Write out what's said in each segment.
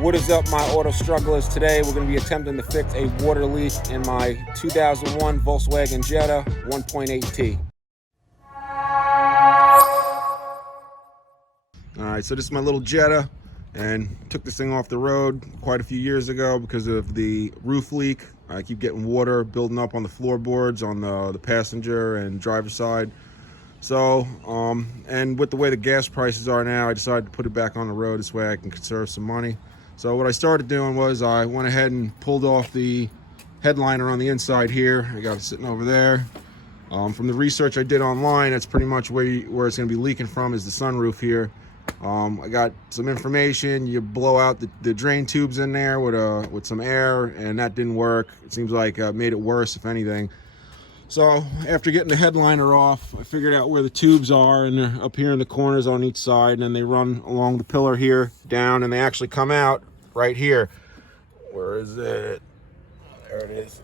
What is up, my auto strugglers? Today we're going to be attempting to fix a water leak in my 2001 Volkswagen Jetta 1.8T. Alright, so this is my little Jetta, and took this thing off the road quite a few years ago because of the roof leak. I keep getting water building up on the floorboards on the passenger and driver's side. So, and with the way the gas prices are now, I decided to put it back on the road. This way I can conserve some money. So what I started doing was I went ahead and pulled off the headliner on the inside here. I got it sitting over there. From the research I did online, that's pretty much where it's going to be leaking from, is the sunroof here. I got some information. You blow out the drain tubes in there with some air, and that didn't work. It seems like it made it worse, if anything. So after getting the headliner off, I figured out where the tubes are, and they're up here in the corners on each side, and then they run along the pillar here down, and they actually come out right here. Where is it? There it is.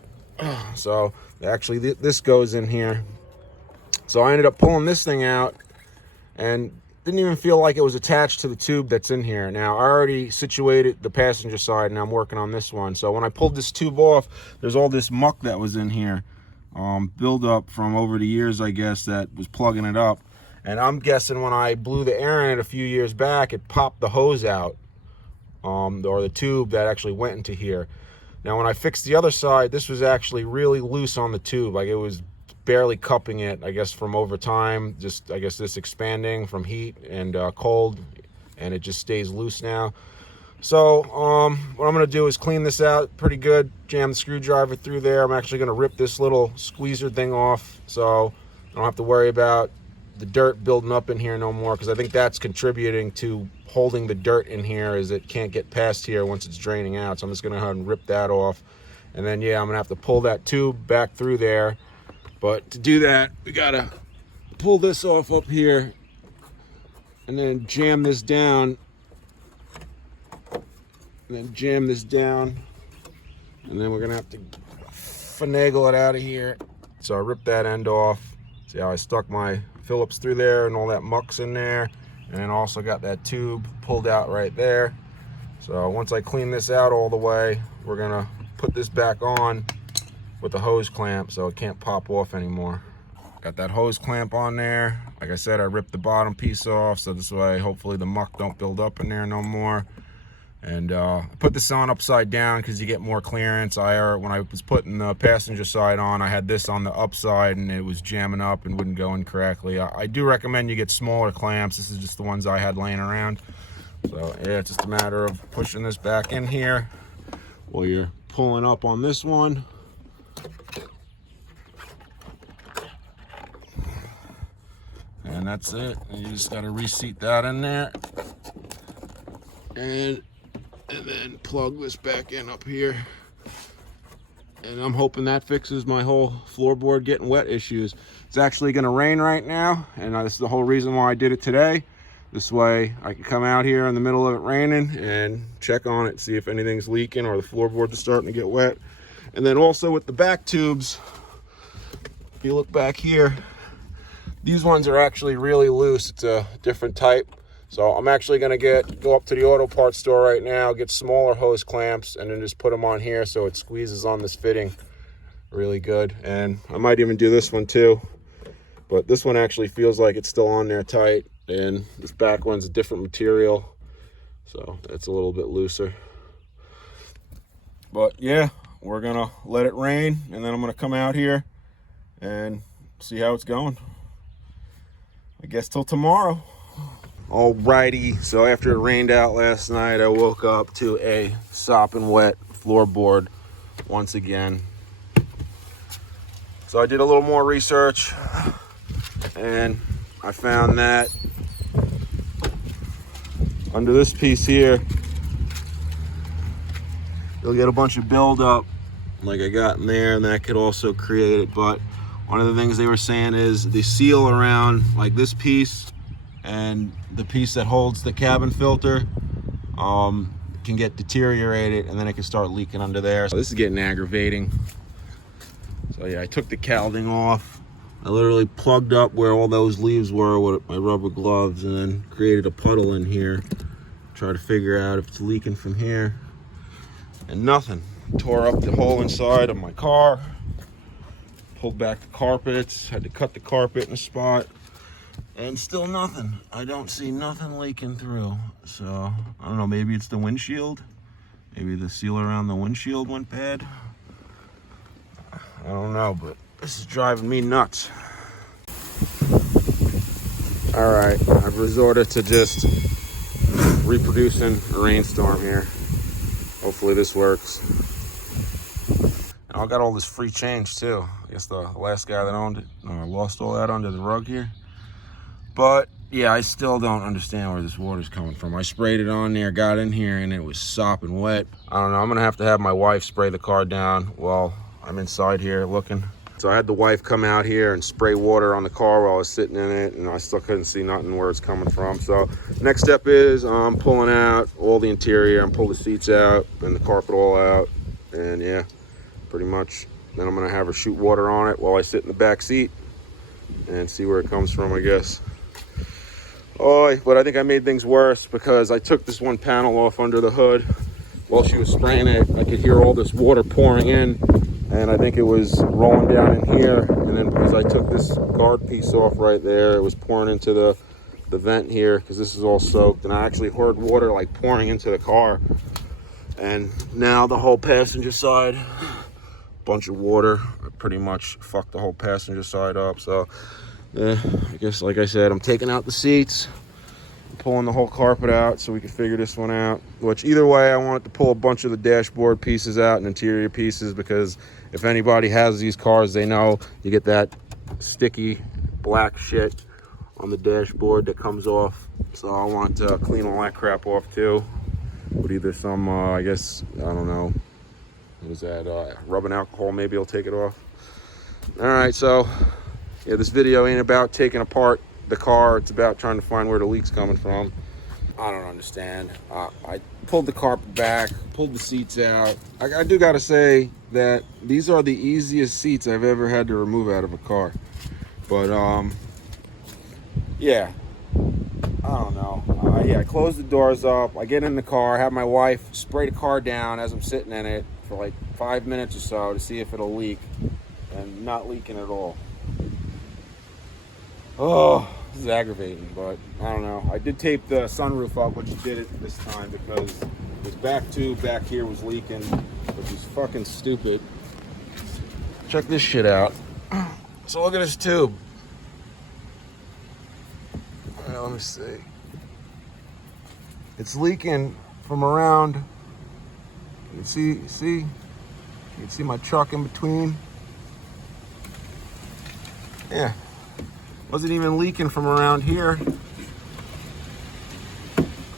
So actually this goes in here. So I ended up pulling this thing out and didn't even feel like it was attached to the tube that's in here. Now I already situated the passenger side and I'm working on this one. So when I pulled this tube off, there's all this muck that was in here. Build up from over the years, I guess, that was plugging it up. And I'm guessing when I blew the air in it a few years back, it popped the hose out, or the tube that actually went into here. Now when I fixed the other side, this was actually really loose on the tube. Like it was barely cupping it, I guess, from over time, just I guess this expanding from heat and cold, and it just stays loose now. So what I'm going to do is clean this out pretty good, jam the screwdriver through there. I'm actually going to rip this little squeezer thing off so I don't have to worry about the dirt building up in here no more, because I think that's contributing to holding the dirt in here, is it can't get past here once it's draining out. So I'm just going to go ahead and rip that off, and then yeah, I'm going to have to pull that tube back through there. But to do that, we got to pull this off up here and then jam this down. And then jam this down, and then we're gonna have to finagle it out of here. So I ripped that end off. See how I stuck my Phillips through there and all that muck's in there, and then also got that tube pulled out right there. So once I clean this out all the way, we're gonna put this back on with the hose clamp so it can't pop off anymore. Got that hose clamp on there. Like I said, I ripped the bottom piece off so this way hopefully the muck don't build up in there no more. And I put this on upside down because you get more clearance. When I was putting the passenger side on, I had this on the upside and it was jamming up and wouldn't go in correctly. I do recommend you get smaller clamps. This is just the ones I had laying around. So yeah, it's just a matter of pushing this back in here while you're pulling up on this one. And that's it. And you just got to reseat that in there. And then plug this back in up here, and I'm hoping that fixes my whole floorboard getting wet issues. It's actually going to rain right now, and this is the whole reason why I did it today. This way I can come out here in the middle of it raining and check on it, see if anything's leaking or the floorboard is starting to get wet. And then also with the back tubes, if you look back here, these ones are actually really loose. It's a different type. So I'm actually going to go up to the auto parts store right now, get smaller hose clamps, and then just put them on here so it squeezes on this fitting really good. And I might even do this one too, but this one actually feels like it's still on there tight, and this back one's a different material, so it's a little bit looser. But yeah, we're going to let it rain, and then I'm going to come out here and see how it's going. I guess till tomorrow. Alrighty, so after it rained out last night, I woke up to a sopping wet floorboard once again. So I did a little more research, and I found that under this piece here, you'll get a bunch of buildup like I got in there, and that could also create it. But one of the things they were saying is the seal around like this piece and the piece that holds the cabin filter can get deteriorated, and then it can start leaking under there. So this is getting aggravating. So yeah, I took the cowling off. I literally plugged up where all those leaves were with my rubber gloves, and then created a puddle in here. Try to figure out if it's leaking from here. And nothing. Tore up the whole inside of my car. Pulled back the carpets. Had to cut the carpet in a spot. And still nothing. I don't see nothing leaking through. So, I don't know, maybe it's the windshield. Maybe the seal around the windshield went bad. I don't know, but this is driving me nuts. All right, I've resorted to just reproducing a rainstorm here. Hopefully this works. And I got all this free change too. I guess the last guy that owned it lost all that under the rug here. But yeah, I still don't understand where this water's coming from. I sprayed it on there, got in here, and it was sopping wet. I don't know, I'm gonna have to have my wife spray the car down while I'm inside here looking. So I had the wife come out here and spray water on the car while I was sitting in it, and I still couldn't see nothing where it's coming from. So next step is I'm pulling out all the interior. I'm pulling the seats out and the carpet all out, and yeah, pretty much. Then I'm gonna have her shoot water on it while I sit in the back seat and see where it comes from, I guess. Oh, but I think I made things worse because I took this one panel off under the hood. While she was spraying it, I could hear all this water pouring in, and I think it was rolling down in here. And then because I took this guard piece off right there, it was pouring into the vent here because this is all soaked. And I actually heard water like pouring into the car. And now the whole passenger side, bunch of water. I pretty much fucked the whole passenger side up. So I guess, like I said, I'm taking out the seats, pulling the whole carpet out so we can figure this one out. Which either way, I wanted to pull a bunch of the dashboard pieces out and interior pieces, because if anybody has these cars, they know you get that sticky black shit on the dashboard that comes off. So I want to clean all that crap off too with either some I guess, I don't know, what is that, rubbing alcohol, maybe I'll take it off. All right, so yeah, this video ain't about taking apart the car. It's about trying to find where the leak's coming from. I don't understand. I pulled the carpet back, pulled the seats out. I do gotta say that these are the easiest seats I've ever had to remove out of a car. But yeah, I don't know. Yeah, I close the doors up, I get in the car, have my wife spray the car down as I'm sitting in it for like 5 minutes or so to see if it'll leak, and not leaking at all. Oh, this is aggravating, but I don't know. I did tape the sunroof up, which did it this time, because this back tube back here was leaking, which is fucking stupid. Check this shit out. So look at this tube. All right, let me see. It's leaking from around. You can see? You can see my truck in between. Yeah. Wasn't even leaking from around here.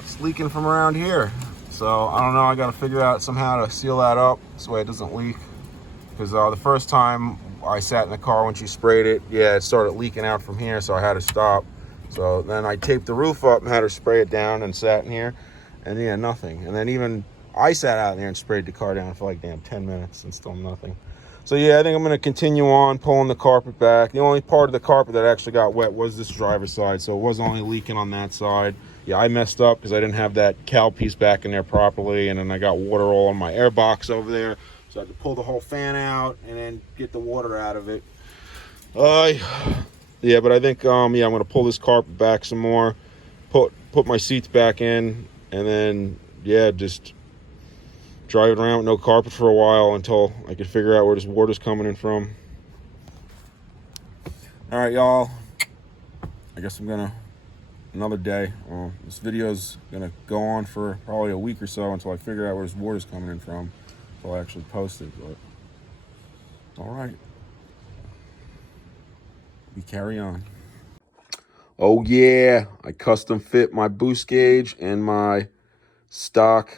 It's leaking from around here. So I don't know, I gotta figure out somehow to seal that up this way it doesn't leak. Because the first time I sat in the car when she sprayed it, yeah, it started leaking out from here, so I had to stop. So then I taped the roof up and had her spray it down and sat in here, and yeah, nothing. And then even I sat out in there and sprayed the car down for like damn 10 minutes and still nothing. So yeah, I think I'm gonna continue on pulling the carpet back. The only part of the carpet that actually got wet was this driver's side, so it was only leaking on that side. Yeah, I messed up because I didn't have that cowl piece back in there properly, and then I got water all in my air box over there. So I had to pull the whole fan out and then get the water out of it. Yeah, but I think yeah, I'm gonna pull this carpet back some more, put my seats back in, and then yeah, just drive around with no carpet for a while until I can figure out where this water's coming in from. All right, y'all. I guess I'm gonna another day. This video's gonna go on for probably a week or so until I figure out where this water's coming in from. Until I actually post it. But all right, we carry on. Oh yeah, I custom fit my boost gauge and my stock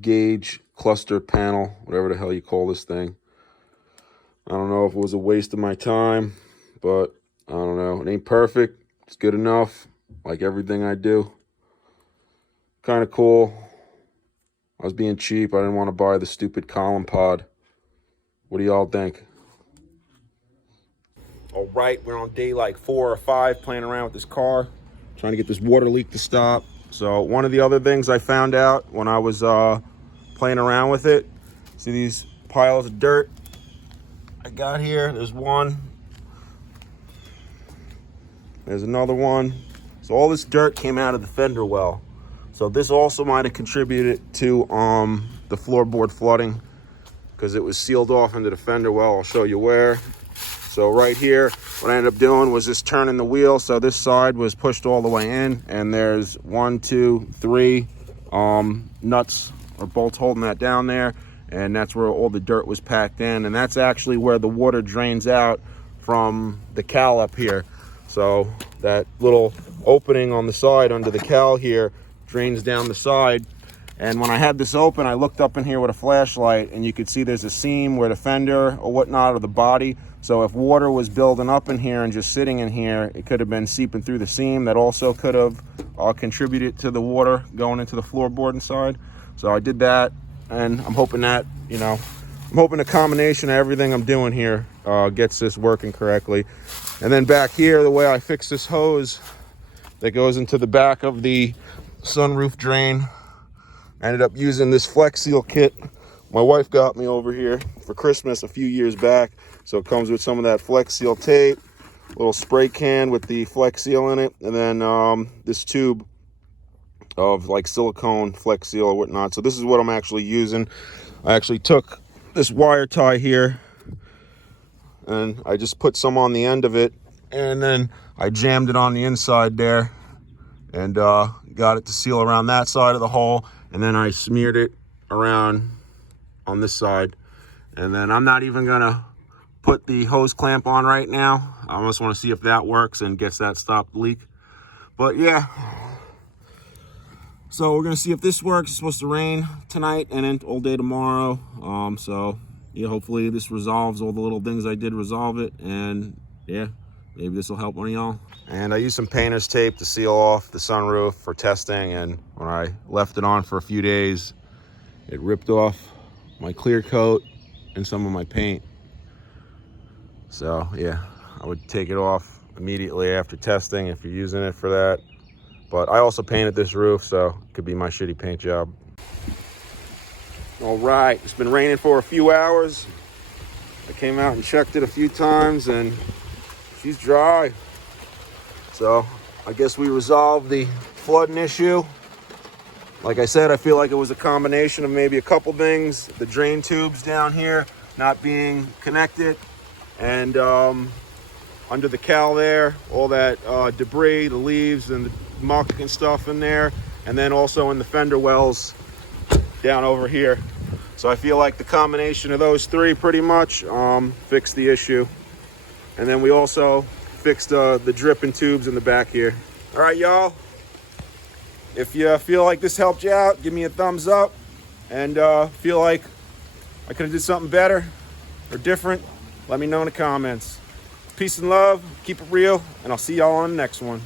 gauge cluster panel, whatever the hell you call this thing. I don't know if it was a waste of my time, but I don't know. It ain't perfect. It's good enough, like everything I do. Kind of cool. I was being cheap. I didn't want to buy the stupid column pod. What do y'all think? All right, we're on day like 4 or 5 playing around with this car, trying to get this water leak to stop. So one of the other things I found out when I was playing around with it, see these piles of dirt I got here? There's one. There's another one. So all this dirt came out of the fender well. So this also might have contributed to the floorboard flooding because it was sealed off into the fender well. I'll show you where. So right here, what I ended up doing was just turning the wheel. So this side was pushed all the way in, and there's 1, 2, 3 nuts or bolts holding that down there. And that's where all the dirt was packed in. And that's actually where the water drains out from the cowl up here. So that little opening on the side under the cowl here drains down the side. And when I had this open, I looked up in here with a flashlight, and you could see there's a seam where the fender or whatnot, or the body. So if water was building up in here and just sitting in here, it could have been seeping through the seam. That also could have contributed to the water going into the floorboard inside. So I did that, and I'm hoping that, I'm hoping a combination of everything I'm doing here gets this working correctly. And then back here, the way I fix this hose that goes into the back of the sunroof drain, I ended up using this Flex Seal kit my wife got me over here for Christmas a few years back. So it comes with some of that Flex Seal tape, a little spray can with the Flex Seal in it, and then this tube of like silicone Flex Seal or whatnot. So this is what I'm actually using. I actually took this wire tie here and I just put some on the end of it, and then I jammed it on the inside there and got it to seal around that side of the hole, and then I smeared it around on this side. And then I'm not even gonna put the hose clamp on right now. I just want to see if that works and gets that stopped leak. But yeah, so we're gonna see if this works. It's supposed to rain tonight and then all day tomorrow. So yeah, hopefully this resolves all the little things I did resolve it, and yeah, maybe this will help one of y'all. And I used some painter's tape to seal off the sunroof for testing, and when I left it on for a few days, it ripped off my clear coat and some of my paint. So yeah, I would take it off immediately after testing if you're using it for that. But I also painted this roof, so it could be my shitty paint job. All right, it's been raining for a few hours. I came out and checked it a few times and she's dry. So I guess we resolved the flooding issue. Like I said, I feel like it was a combination of maybe a couple things. The drain tubes down here not being connected, and under the cowl there, all that debris, the leaves and the muck and stuff in there, and then also in the fender wells down over here. So I feel like the combination of those three pretty much fixed the issue. And then we also fixed the dripping tubes in the back here. All right, y'all. If you feel like this helped you out, give me a thumbs up. And feel like I could have did something better or different, let me know in the comments. Peace and love, keep it real, and I'll see y'all on the next one.